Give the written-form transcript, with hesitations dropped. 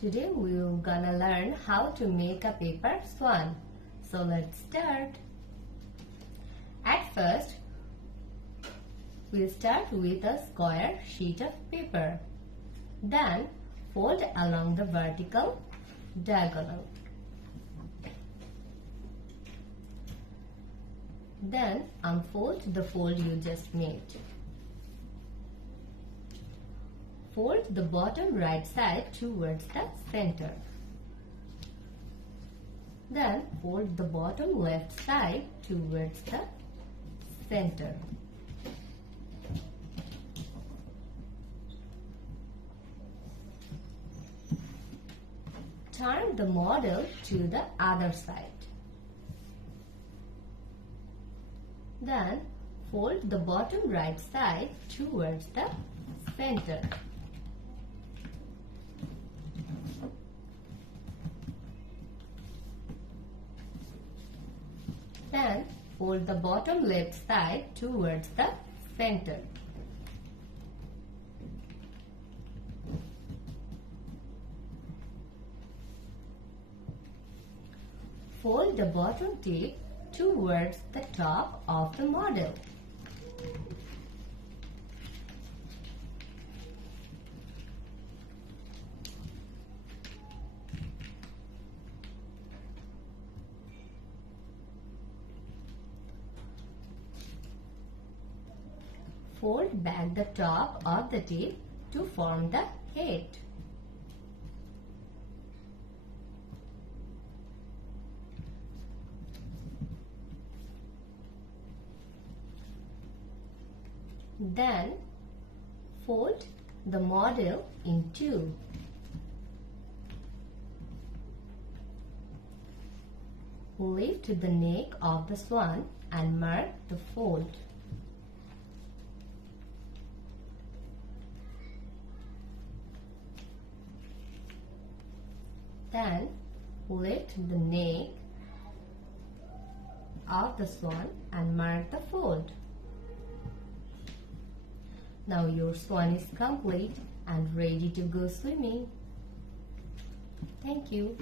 Today we're gonna learn how to make a paper swan. So let's start. At first, we'll start with a square sheet of paper. Then fold along the vertical diagonal. Then unfold the fold you just made. Fold the bottom right side towards the center. Then fold the bottom left side towards the center. Turn the model to the other side. Then fold the bottom right side towards the center. Then fold the bottom left side towards the center. Fold the bottom tip towards the top of the model. Fold back the top of the tip to form the head. Then fold the model in two. Lift the neck of the swan and mark the fold. Then lift the neck of the swan and mark the fold. Now your swan is complete and ready to go swimming. Thank you.